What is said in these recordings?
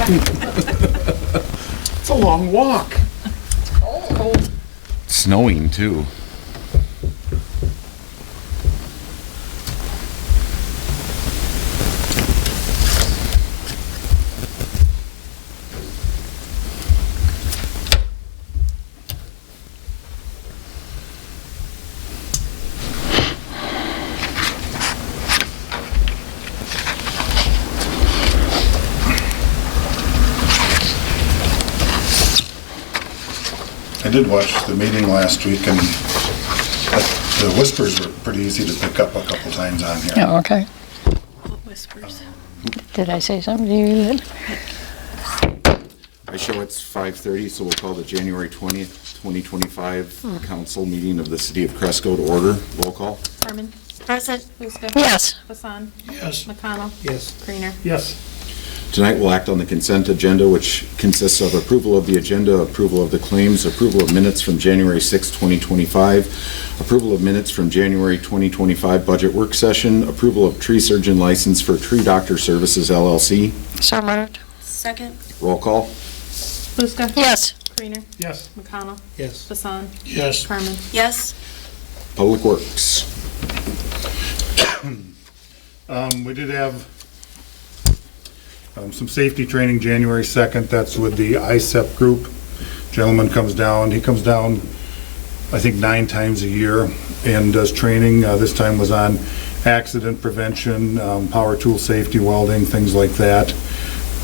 It's a long walk. Cold. Snowing too. I did watch the meeting last week, and the whispers were pretty easy to pick up a couple times on here. Oh, okay. What whispers? Did I say something to you? I show it's 5:30, so we'll call the January 20th, 2025 council meeting of the city of Cresco to order. Roll call. Harmon. Present. Buska. Yes. Hassan. Yes. McConnell. Yes. Creener. Yes. Tonight we'll act on the consent agenda, which consists of approval of the agenda, approval of the claims, approval of minutes from January 6, 2025, approval of minutes from January 2025 budget work session, approval of tree surgeon license for Tree Doctor Services LLC. So moved. Second. Roll call. Buska. Yes. Creener. Yes. McConnell. Yes. Hassan. Yes. Carmen. Yes. Public Works. We did have some safety training January 2nd. That's with the ISEP group. Gentleman comes down. He comes down, I think, 9 times a year and does training. This time was on accident prevention, power tool safety, welding, things like that.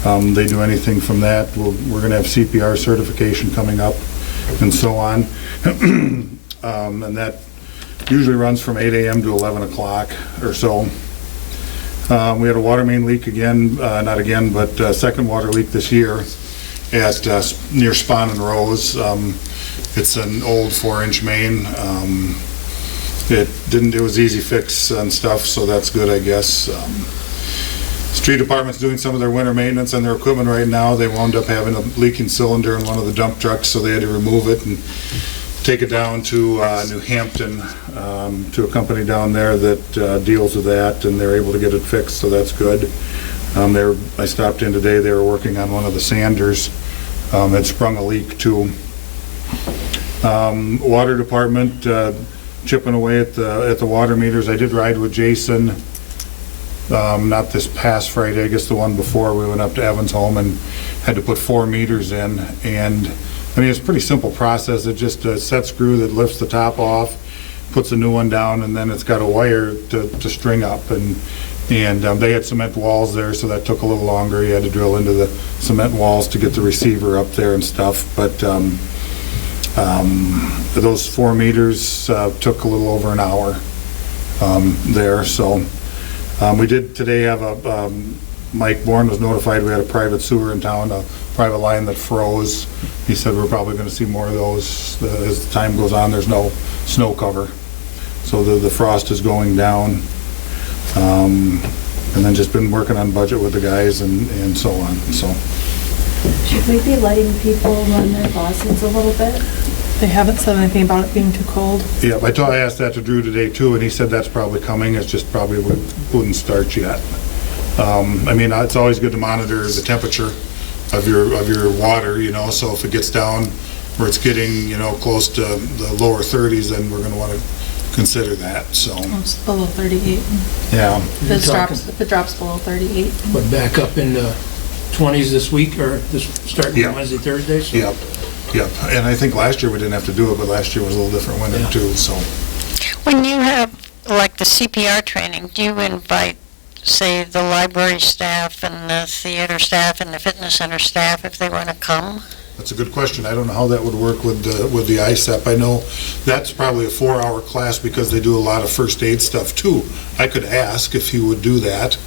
They do anything from that. We're going to have CPR certification coming up and so on. And that usually runs from 8 a.m. to 11 o'clock or so. We had a water main leak again, not again, but second water leak this year at near Spawn and Rose. It's an old 4-inch main. It was easy fix and stuff, so that's good, I guess. Street department's doing some of their winter maintenance on their equipment right now. They wound up having a leaking cylinder in one of the dump trucks, so they had to remove it and take it down to New Hampton, to a company down there that deals with that, and they're able to get it fixed, so that's good. I stopped in today, they were working on one of the sanders, had sprung a leak too. Water department, chipping away at the water meters. I did ride with Jason, not this past Friday, I guess the one before. We went up to Evans home and had to put 4 meters in, and I mean, it's a pretty simple process. It's just a set screw that lifts the top off, puts a new one down, and then it's got a wire to string up. And they had cement walls there, so that took a little longer. You had to drill into the cement walls to get the receiver up there and stuff. But those 4 meters took a little over an hour there. So we did today have Mike Bourne was notified we had a private sewer in town, a private line that froze. He said we're probably going to see more of those as the time goes on. There's no snow cover, so the frost is going down. And then just been working on budget with the guys and so on. So should we be letting people run their faucets a little bit? They haven't said anything about it being too cold. yeah, I asked that to Drew today too, and he said that's probably coming. It's just probably wouldn't start yet. I mean, it's always good to monitor the temperature of your water, you know, so if it gets down where it's getting, you know, close to the lower 30s, then we're going to want to consider that. So It's below 38. yeah, If it drops below 38. But back up in the 20s this week, or this starting Yeah. Wednesday, Thursday? So yep. And I think last year we didn't have to do it, but last year was a little different winter Yeah. too. So When you have, like, the CPR training, do you invite, say, the library staff and the theater staff and the fitness center staff if they want to come? that's a good question. I don't know how that would work with the ISEP. I know that's probably a 4-hour class because they do a lot of first aid stuff too. I could ask if he would do that.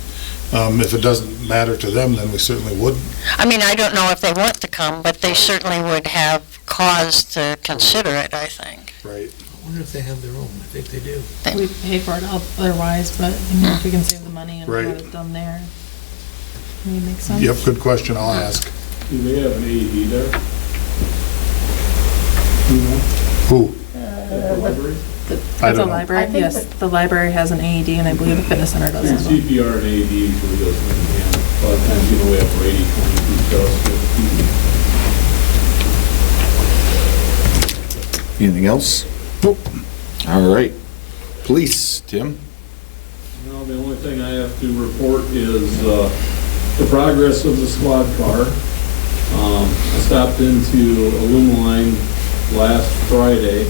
If it doesn't matter to them, then we certainly would. I mean, I don't know if they want to come, but they certainly would have cause to consider it, I think. Right. I wonder if they have their own. I think they do. We pay for it otherwise, but I mean, if we can save the money and Right. have it done there, I mean, it makes sense. Yep, good question. I'll ask. Do they have an AED there? Who? At the library? I At don't the know. library, I think yes. The library has an AED, and I believe the fitness center does as well. CPR and AED usually goes hand in hand. A lot of times, you know, we have Brady 22 so Anything else? Nope. All right. Police, Tim? No, the only thing I have to report is the progress of the squad car. I stopped into Alumaline last Friday,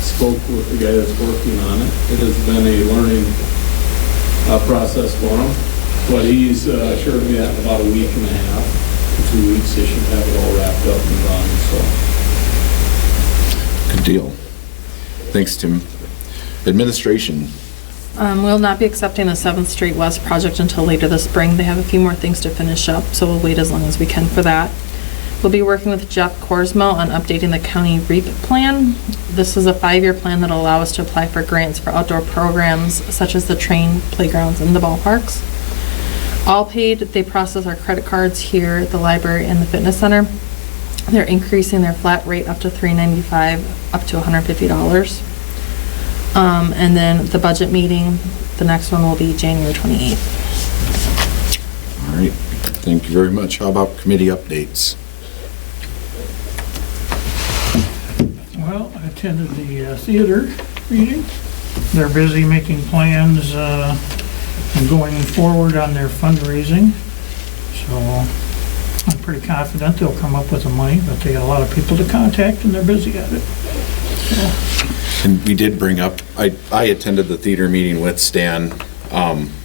spoke with the guy that's working on it. It has been a learning process for him, but he's assured me that in about a week and a half to 2 weeks, they should have it all wrapped up and done, so. Good deal. Thanks, Tim. Administration. We'll not be accepting the 7th Street West project until later this spring. They have a few more things to finish up, so we'll wait as long as we can for that. We'll be working with Jeff Korsmo on updating the county REAP plan. This is a 5-year plan that'll allow us to apply for grants for outdoor programs such as the train, playgrounds, and the ballparks. All paid, they process our credit cards here at the library and the fitness center. They're increasing their flat rate up to $395, up to $150. And then the budget meeting, the next one will be January 28th. All right. Thank you very much. How about committee updates? Well, I attended the theater meeting. They're busy making plans and going forward on their fundraising. So I'm pretty confident they'll come up with the money, but they got a lot of people to contact and they're busy at it. So, And we did bring up, I attended the theater meeting with Stan.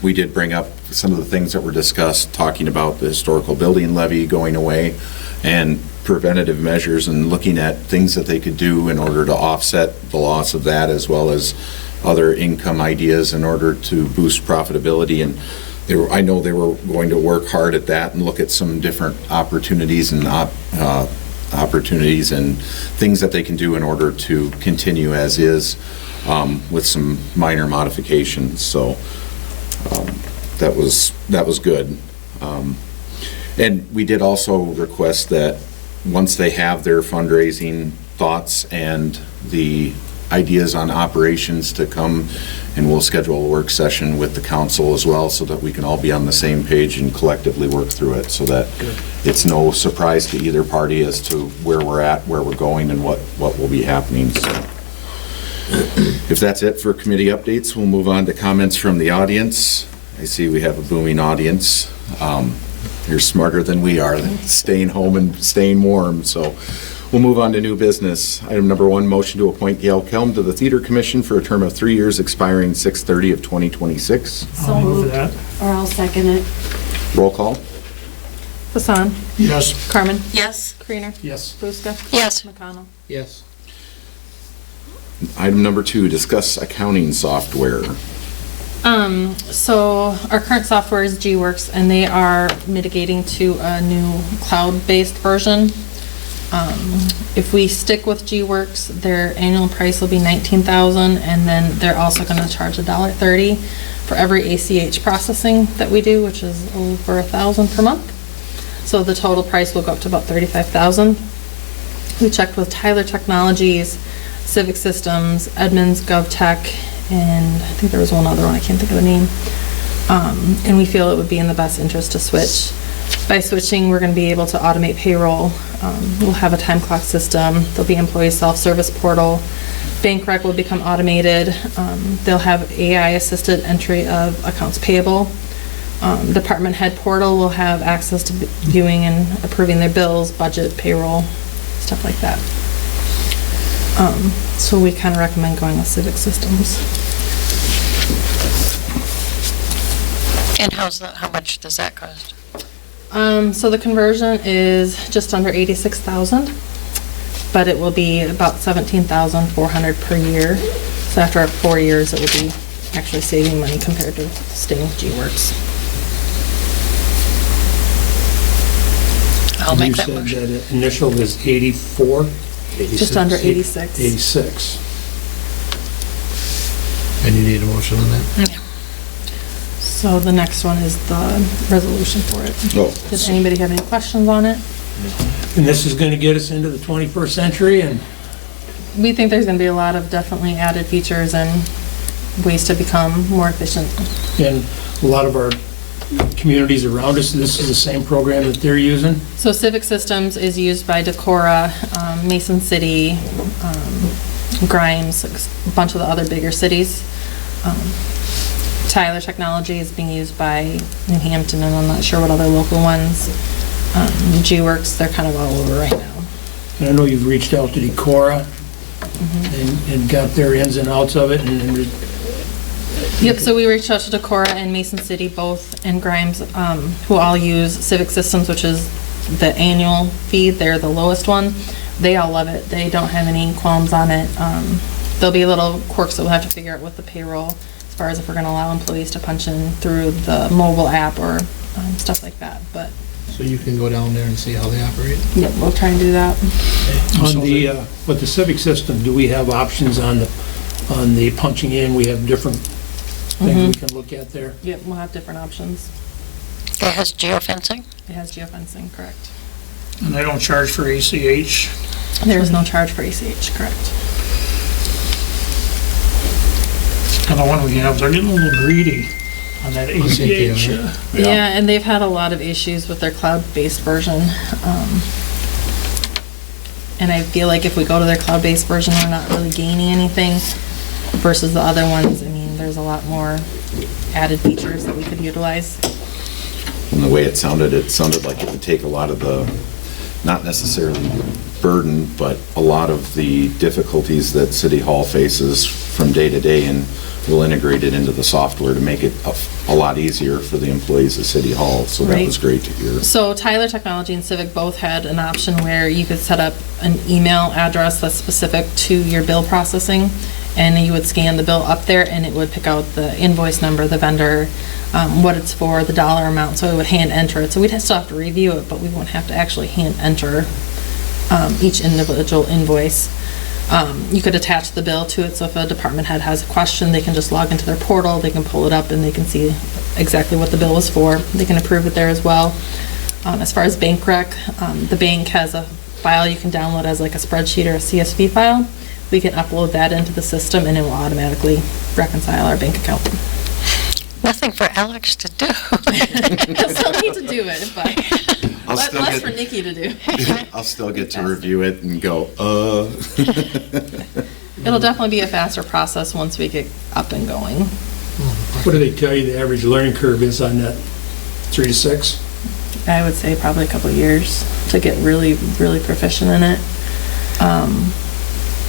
We did bring up some of the things that were discussed, talking about the historical building levy going away and preventative measures and looking at things that they could do in order to offset the loss of that, as well as other income ideas in order to boost profitability. And I know they were going to work hard at that and look at some different opportunities and things that they can do in order to continue as is, with some minor modifications. So that was good. And we did also request that once they have their fundraising thoughts and the ideas on operations, to come and we'll schedule a work session with the council as well, so that we can all be on the same page and collectively work through it, so that it's no surprise to either party as to where we're at, where we're going, and what will be happening. So if that's it for committee updates, we'll move on to comments from the audience. I see we have a booming audience. You're smarter than we are, staying home and staying warm. So we'll move on to new business. Item number 1, motion to appoint Gail Kelm to the Theater Commission for a term of 3 years expiring 6/30 of 2026. I'll move that. Or I'll second it. Roll call. Hassan? Yes. Carmen? Yes. Creener? Yes. Buska? Yes. McConnell? Yes. Item number 2, discuss accounting software. So our current software is G-Works, and they are mitigating to a new cloud-based version. If we stick with G-Works, their annual price will be $19,000, and then they're also going to charge $1.30 for every ACH processing that we do, which is over $1,000 per month. So the total price will go up to about $35,000. We checked with Tyler Technologies, Civic Systems, Edmunds, GovTech, and I think there was one other one, I can't think of the name. And we feel it would be in the best interest to switch. By switching, we're going to be able to automate payroll. We'll have a time clock system. There'll be employee self-service portal. Bank rec will become automated. They'll have AI-assisted entry of accounts payable. Department head portal will have access to viewing and approving their bills, budget, payroll, stuff like that. So we kind of recommend going with Civic Systems. And how much does that cost? So the conversion is just under 86,000, but it will be about 17,400 per year. So after 4 years, it will be actually saving money compared to staying with G-Works. I'll make that You motion. said that initial was 84? Just under 86. 86. And you need a motion on that? Yeah. So the next one is the resolution for it. Oh. Does anybody have any questions on it? And this is going to get us into the 21st century, and We think there's going to be a lot of definitely added features and ways to become more efficient. a lot of our communities around us, this is the same program that they're using. So Civic Systems is used by Decorah, Mason City, Grimes, a bunch of the other bigger cities. Tyler Technology is being used by New Hampton, and I'm not sure what other local ones. G-Works, they're kind of all over right now. And I know you've reached out to Decorah and got their ins and outs of it, and Yep, so we reached out to Decorah and Mason City both, and Grimes, who all use Civic Systems, which is the annual fee. They're the lowest one. They all love it. They don't have any qualms on it. There'll be little quirks that we'll have to figure out with the payroll, as far as if we're gonna allow employees to punch in through the mobile app or stuff like that, but, So you can go down there and see how they operate. yep, we'll try and do that. on the, with the civic system, do we have options on the punching in? We have different things we can look at there? Yep, we'll have different options. It has geofencing? It has geofencing, correct. And they don't charge for ACH. There is no charge for ACH, correct. And the one we have, they're getting a little greedy on that ACH. yeah. Yeah, and they've had a lot of issues with their cloud-based version. And I feel like if we go to their cloud-based version, we're not really gaining anything versus the other ones. I mean, there's a lot more added features that we could utilize. From the way it sounded like it would take a lot of the, not necessarily burden, but a lot of the difficulties that City Hall faces from day to day, and we'll integrate it into the software to make it a lot easier for the employees at City Hall, so that Right. was great to hear. So Tyler Technology and Civic both had an option where you could set up an email address that's specific to your bill processing, and you would scan the bill up there, and it would pick out the invoice number, the vendor, what it's for, the dollar amount, so it would hand enter it. So we'd still have to review it, but we won't have to actually hand enter each individual invoice. You could attach the bill to it, so if a department head has a question, they can just log into their portal, they can pull it up, and they can see exactly what the bill was for. They can approve it there as well. As far as bank rec, the bank has a file you can download as like a spreadsheet or a CSV file. We can upload that into the system, and it will automatically reconcile our bank account. Nothing for Alex to do. I still need to do it, but I'll still less for get, Nikki to do. I'll still get to review it and go, It'll definitely be a faster process once we get up and going. What do they tell you the average learning curve is on that 3 to 6? I would say probably a couple of years to get really, really proficient in it.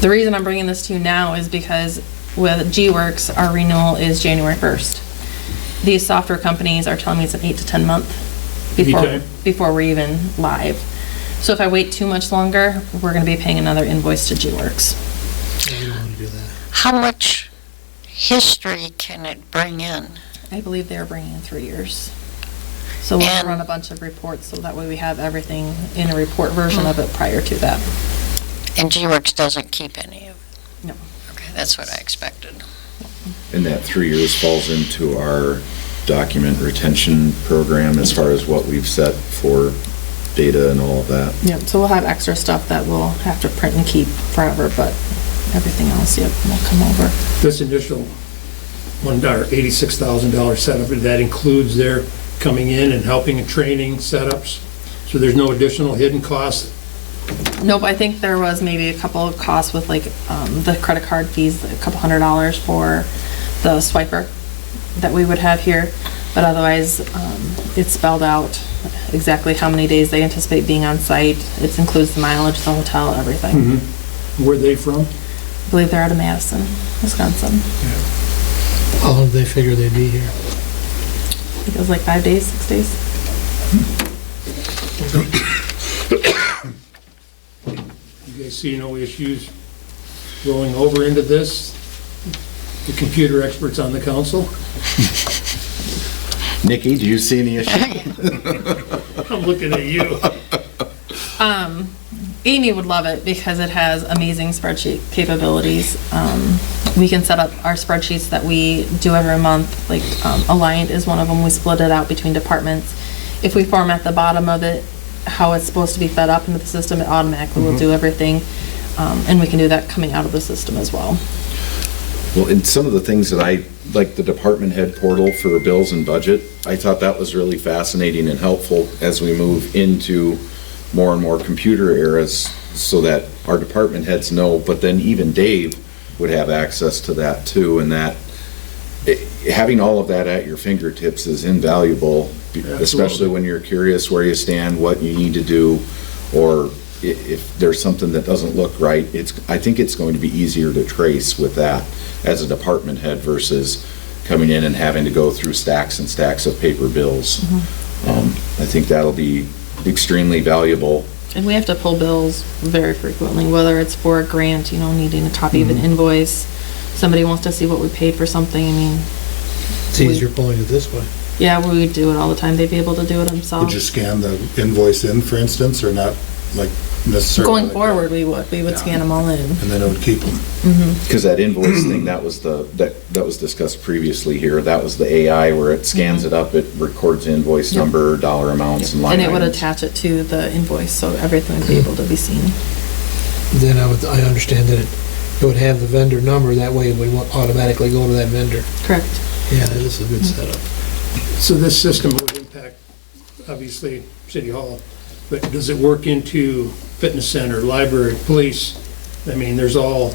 The reason I'm bringing this to you now is because with G-Works, our renewal is January 1st. These software companies are telling me it's an 8 to 10 month Okay. before we're even live. So if I wait too much longer, we're going to be paying another invoice to G-Works. Yeah, you don't want to do that. How much history can it bring in? I believe they are bringing in 3 years. So we'll And- run a bunch of reports, so that way we have everything in a report version of it prior to that. And G-Works doesn't keep any of it? No. Okay, that's what I expected. and that 3 years falls into our document retention program as far as what we've set for data and all of that. Yep, so we'll have extra stuff that we'll have to print and keep forever, but everything else, yep, will come over. This initial $86,000 setup, that includes their coming in and helping and training setups? So there's no additional hidden costs? Nope, I think there was maybe a couple of costs with like the credit card fees, a couple $100 for the swiper that we would have here. But otherwise, it's spelled out exactly how many days they anticipate being on site. It includes the mileage, the hotel, everything. Where are they from? I believe they're out of Madison, Wisconsin. How long do they figure they'd be here? I think it was like 5 days, 6 days. You guys see no issues rolling over into this? The computer experts on the council? Nikki, do you see any issue? I'm looking at you. Amy would love it because it has amazing spreadsheet capabilities. We can set up our spreadsheets that we do every month, like Alliant is one of them. We split it out between departments. If we format the bottom of it, how it's supposed to be fed up into the system, it automatically will do everything. And we can do that coming out of the system as well. Well, and some of the things that I, like the department head portal for bills and budget, I thought that was really fascinating and helpful as we move into more and more computer eras so that our department heads know, but then even Dave would have access to that too, and that having all of that at your fingertips is invaluable, especially when you're curious where you stand, what you need to do, or if there's something that doesn't look right. I think it's going to be easier to trace with that as a department head versus coming in and having to go through stacks and stacks of paper bills. I think that'll be extremely valuable. And we have to pull bills very frequently, whether it's for a grant, needing a copy of an invoice. Somebody wants to see what we paid for something. I mean, It's easier pulling it this way. yeah, we would do it all the time. They'd be able to do it themselves. Would you scan the invoice in, for instance, or not like necessarily? Going like forward, that? we would Yeah. scan them all in. And then it would keep them. Because that invoice thing, that was discussed previously here. That was the AI where it scans it up, it records the invoice Yep. number, dollar amounts, and line And it would items. attach it to the invoice, so everything would be able to be seen. Then I understand that it would have the vendor number, that way it would automatically go to that vendor. Correct. Yeah, this is a good setup. So this system would impact, obviously, City Hall, but does it work into fitness center, library, police? I mean, there's all,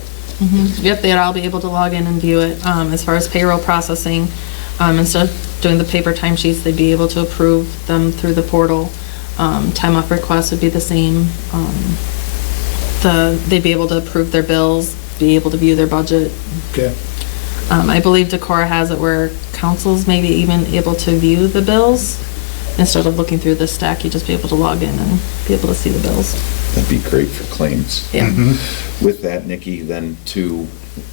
Yep, they'd all be able to log in and view it. As far as payroll processing, instead of doing the paper timesheets, they'd be able to approve them through the portal. Time off requests would be the same. They'd be able to approve their bills, be able to view their budget. okay, I believe Decorah has it where councils may be even able to view the bills. Instead of looking through the stack, you'd just be able to log in and be able to see the bills. That'd be great for claims. Yeah. With that, Nikki, then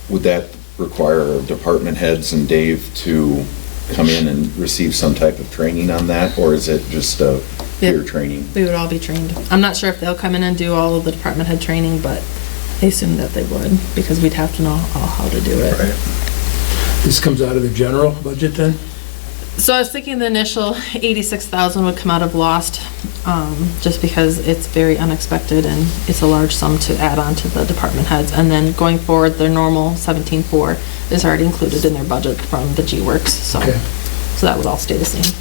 would that require department heads and Dave to come in and receive some type of training on that, or is it just a peer Yep. training? We would all be trained. I'm not sure if they'll come in and do all of the department head training, but I assume that they would, because we'd have to know all how to do it. Right. this comes out of the general budget then? So I was thinking the initial 86,000 would come out of lost, just because it's very unexpected and it's a large sum to add on to the department heads. And then going forward, their normal 17.4 is already included in their budget from the G-Works, so, Okay. so that would all stay the same.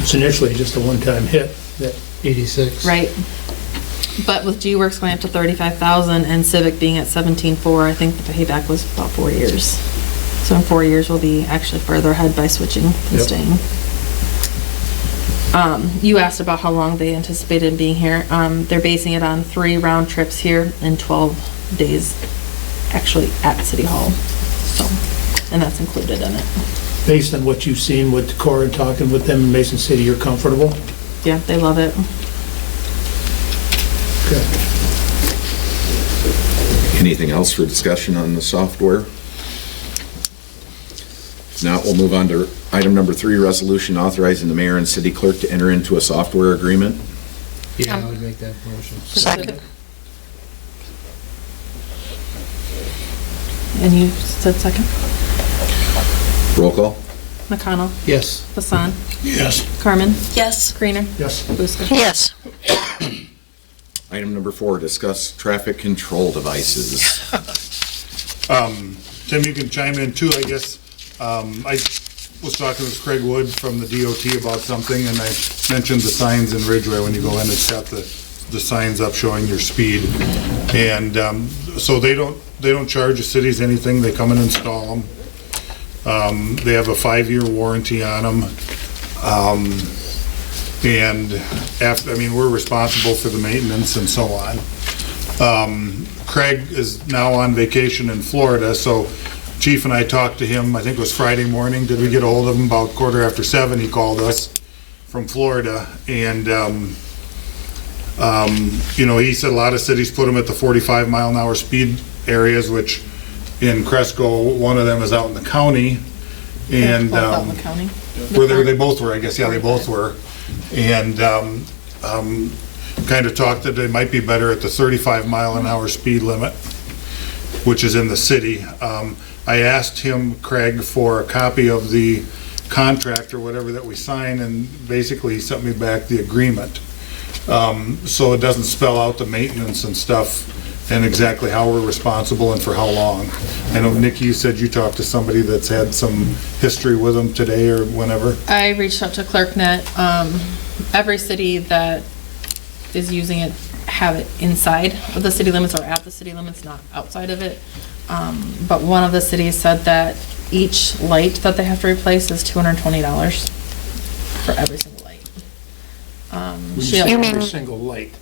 It's initially just a one-time hit that, 86. Right. But with G-Works going up to 35,000 and Civic being at 17.4, I think the payback was about 4 years. So in 4 years, we'll be actually further ahead by switching and Yep. staying. You asked about how long they anticipated being here. They're basing it on 3 round trips here and 12 days actually at City Hall. So, and that's included in it. based on what you've seen with Decorah and talking with them in Mason City, you're comfortable? Yeah, they love it. Okay. Anything else for discussion on the software? If not, we'll move on to item number 3, resolution authorizing the mayor and city clerk to enter into a software agreement. Yeah, I would make that motion. Second. And you said second? Roll call? McConnell, Yes. Hassan, Yes. Carmen, Yes. Greener, Yes. Buska. Yes. Item number 4, discuss traffic control devices. Tim, you can chime in too, I guess. I was talking with Craig Wood from the DOT about something, and I mentioned the signs in Ridgeway. When you go in, it's got the signs up showing your speed. And so they don't charge the cities anything. They come and install them. They have a 5-year warranty on them. And after, we're responsible for the maintenance and so on. Craig is now on vacation in Florida, so Chief and I talked to him, I think it was Friday morning. Did we get a hold of him? About 7:15, he called us from Florida. And, he said a lot of cities put them at the 45-mile-an-hour speed areas, which in Cresco, one of them is out in the county. And Both out in the county. where they both were, I guess, yeah, they both were. And kind of talked that they might be better at the 35-mile-an-hour speed limit, which is in the city. I asked him, Craig, for a copy of the contract or whatever that we sign, and basically he sent me back the agreement. So it doesn't spell out the maintenance and stuff and exactly how we're responsible and for how long. I know, Nikki, you said you talked to somebody that's had some history with them today or whenever. I reached out to ClerkNet. Every city that is using it, have it inside of the city limits or at the city limits, not outside of it. But one of the cities said that each light that they have to replace is $220 for every single light. You mean- Every single light.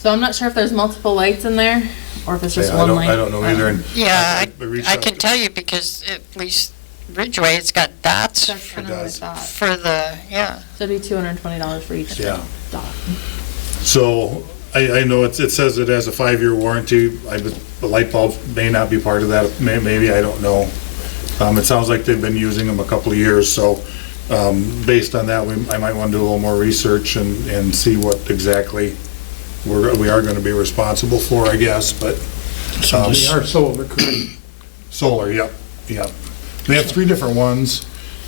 So I'm not sure if there's multiple lights in there, or if it's just Yeah, one light. I don't know either. And Yeah, reached I out can to- tell you because at least Ridgeway, it's got dots That's kind of what I does. thought. for the, yeah. So it'd be $220 for each Yeah. dot. So, I know it says it has a 5-year warranty. The light bulbs may not be part of that, maybe, I don't know. It sounds like they've been using them a couple of years, so, based on that, I might want to do a little more research and see what exactly we are gonna be responsible for, I guess, but, They are solar, correct? solar, yep. They have 3 different ones.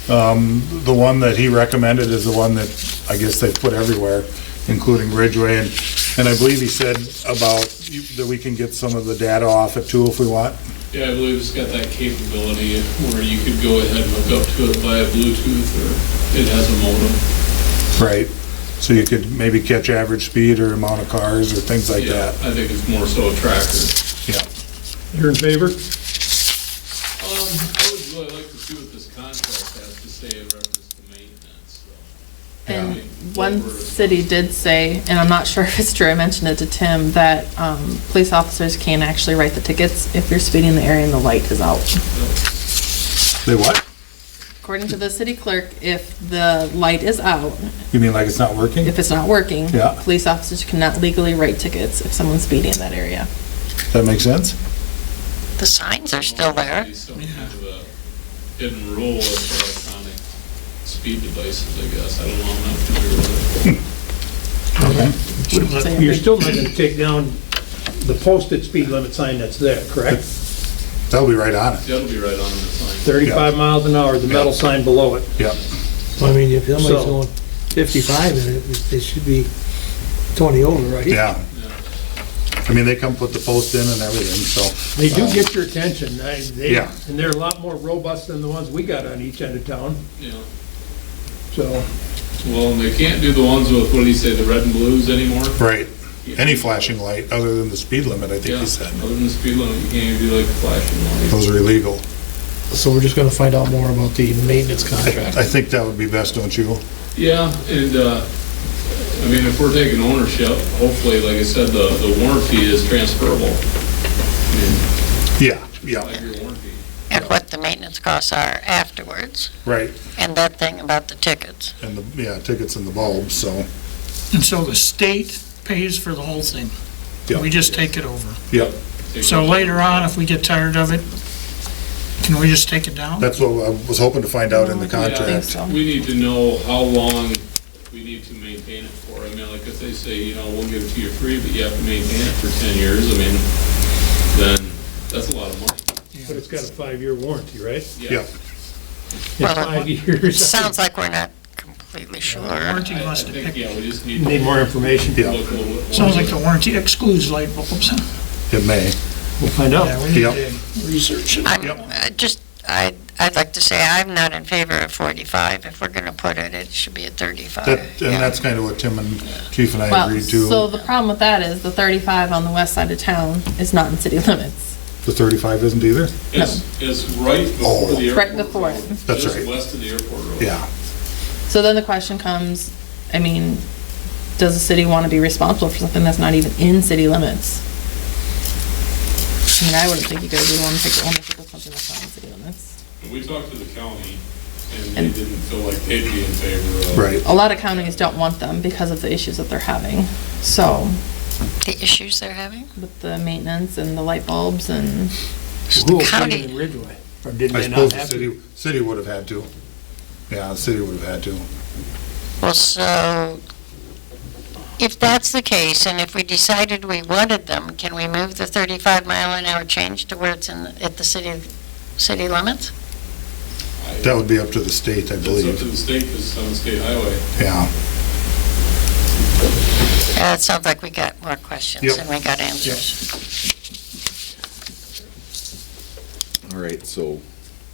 The one that he recommended is the one that I guess they've put everywhere, including Ridgeway, and I believe he said about that we can get some of the data off it too if we want. Yeah, I believe it's got that capability where you could go ahead and hook up to it via Bluetooth, or it has a modem. Right. So you could maybe catch average speed or amount of cars or things like Yeah, that. I think it's more so a tracker. Yeah. You're in favor? I would really like to see what this contract has to say in reference to maintenance, so. And Yeah. one city did say, and I'm not sure if it's true, I mentioned it to Tim, that police officers can actually write the tickets if you're speeding in the area and the light is out. They what? According to the city clerk, if the light is out, You mean like it's not working? if it's not working, Yeah. police officers cannot legally write tickets if someone's speeding in that area. That makes sense? The signs are still there. Maybe some kind of a hidden rule with electronic speed devices, I guess. I don't know, I'm not familiar with it. Okay. You're still not gonna take down the posted speed limit sign that's there, correct? That'll be right on it. That'll be right on the sign. 35 miles an hour, the metal sign below it. Yep. I mean, if somebody's So- going 55 in it, it should be 20 over, right? Yeah. I mean, they come put the post in and everything, so. They do get your attention, Yeah. and they're a lot more robust than the ones we got on each end of town, Yeah. so. Well, and they can't do the ones with, what do you say, the red and blues anymore? Right. Any flashing light other than the speed limit, I think Yeah, he said. other than the speed limit, you can't even do like flashing lights. Those are illegal. So we're just gonna find out more about the maintenance I contract. think that would be best, don't you? Yeah, and, I mean, if we're taking ownership, hopefully, like I said, the warranty is transferable. I mean, Yeah, 5-year warranty. And what the maintenance costs are afterwards, right. and that thing about the tickets. And tickets and the bulbs, so, And so the state pays for the whole thing. Yeah. We just take it over. yep. So later on, if we get tired of it, can we just take it down? That's what I was hoping to find out in the I think contract. so. We need to know how long we need to maintain it for. I mean, like if they say, you know, we'll give it to you free, but you have to maintain it for 10 years, I mean, then that's a lot of money. But it's got a 5-year warranty, right? Yeah, In Well, 5 years. Sounds like we're not completely sure. Warranty I must think, have, yeah, we just need Need to more information. Yeah. look a little bit more. sounds like the warranty excludes light bulbs. it may. We'll find out. Yeah, we need Yep. to research it. I'd like to say I'm not in favor of 45. If we're gonna put it, it should be at 35. And Yeah. that's kind of what Tim and Chief and I Well, agreed to. so the problem with that is the 35 on the west side of town is not in city limits. The 35 isn't either? It's right before the airport. Right before it. road, That's just right. west of the airport road. Yeah. So then the question comes, I mean, does the city want to be responsible for something that's not even in city limits? I mean, I wouldn't think you guys would want to take ownership of something that's not in city limits. And we talked to the county, and And- they didn't feel like they'd be in favor of. Right. A lot of counties don't want them because of the issues that they're having. So, The issues they're having? with the maintenance and the light bulbs and, Who will county- put it in Ridgeway? Or did I they suppose not the have to? city would have had to. Yeah, the city would have had to. Well, so if that's the case, and if we decided we wanted them, can we move the 35 mile an hour change to where it's at the city limits? That would be up to the state, I It's up to believe. the state, because it's on the state highway. Yeah. It sounds like we got more questions Yep. than we got answers. All right, so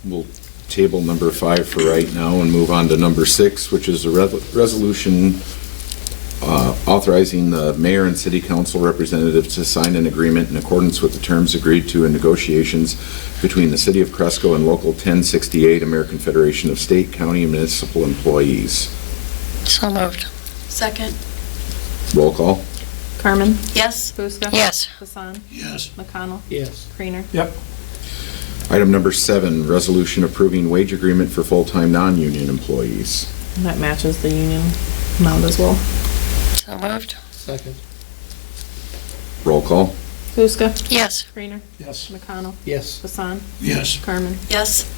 we'll table number 5 for right now and move on to number 6, which is a resolution authorizing the mayor and city council representatives to sign an agreement in accordance with the terms agreed to in negotiations between the city of Cresco and Local 1068, American Federation of State, County, and Municipal Employees. So moved. Second. Roll call. Carmen? Yes. Buska? Yes. Hassan? Yes. McConnell? Yes. Creener? Yep. Item number 7, resolution approving wage agreement for full-time non-union employees. And that matches the union amount as well. So moved. Second. Roll call. Buska? Yes. Creener? Yes. McConnell? Yes. Hassan? Yes. Carmen? Yes.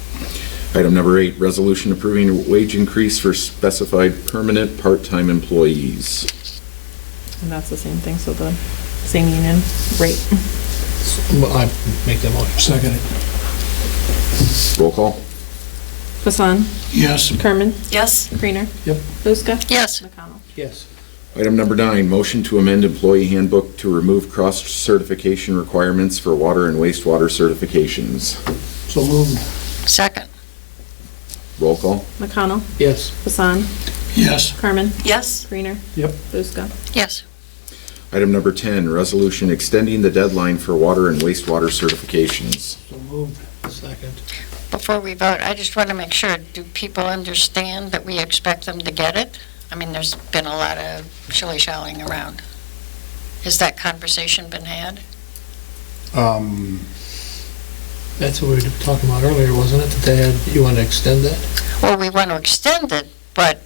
Item number 8, resolution approving a wage increase for specified permanent part-time employees. And that's the same thing, so the same union rate. Well, I make that motion. Second. Roll call. Hassan? Yes. Carmen? Yes. Creener? Yep. Buska? Yes. McConnell? Yes. Item number 9, motion to amend employee handbook to remove cross-certification requirements for water and wastewater certifications. So moved. Second. Roll call. McConnell? Yes. Hassan? Yes. Carmen? Yes. Creener? Yep. Buska? Yes. Item number 10, resolution extending the deadline for water and wastewater certifications. So moved. Second. Before we vote, I just want to make sure, do people understand that we expect them to get it? I mean, there's been a lot of shilly-shallying around. Has that conversation been had? That's what we were talking about earlier, wasn't it? That they had, you want to extend that? Well, we want to extend it, but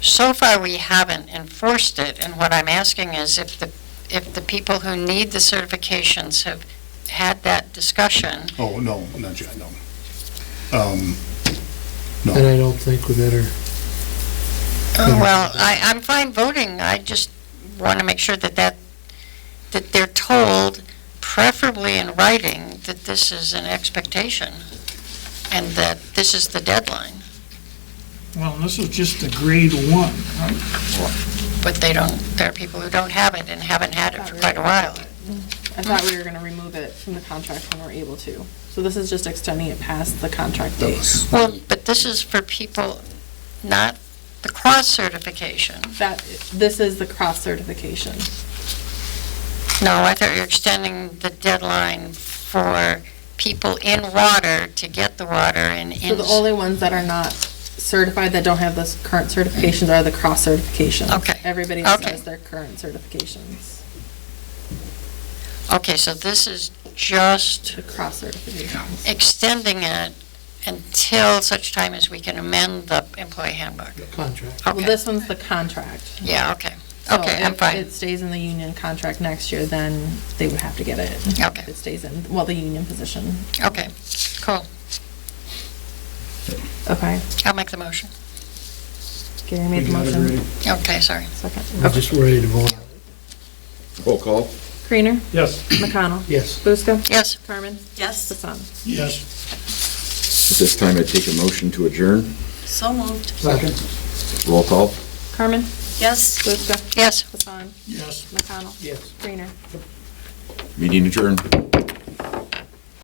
so far we haven't enforced it, and what I'm asking is if the people who need the certifications have had that discussion. Oh, no, not yet, no. And No. I don't think we better. Well, I'm fine voting, I just want to make sure that they're told, preferably in writing, that this is an expectation, and that this is the deadline. Well, this is just a grade 1, right? But there are people who don't have it and haven't had it for quite a while. I thought we were gonna remove it from the contract when we're able to. So this is just extending it past the contract date. Well, but this is for people, not the cross certification. This is the cross certification. No, I thought you were extending the deadline for people in water to get the water and So the only ones that are not certified, that don't have this current certifications, are the cross certifications. Okay. Everybody else Okay. has their current certifications, Okay, so this is just the cross certifications. extending it until such time as we can amend the employee handbook. Contract. Well, Okay, this one's the contract. yeah, okay. So Okay, I'm if fine. it stays in the union contract next year, then they would have to get it. Okay. If it stays in, the union position. Okay, cool. Okay. I'll make the motion. Gary made the motion. Okay, sorry. Second. We're just ready to vote. Roll call. Creener? Yes. McConnell? Yes. Buska? Yes. Carmen? Yes. Hassan? Yes. At this time, I take a motion to adjourn. So moved. Second. Roll call. Carmen? Yes. Buska? Yes. Hassan? Yes. McConnell? Yes. Creener? Meeting adjourned.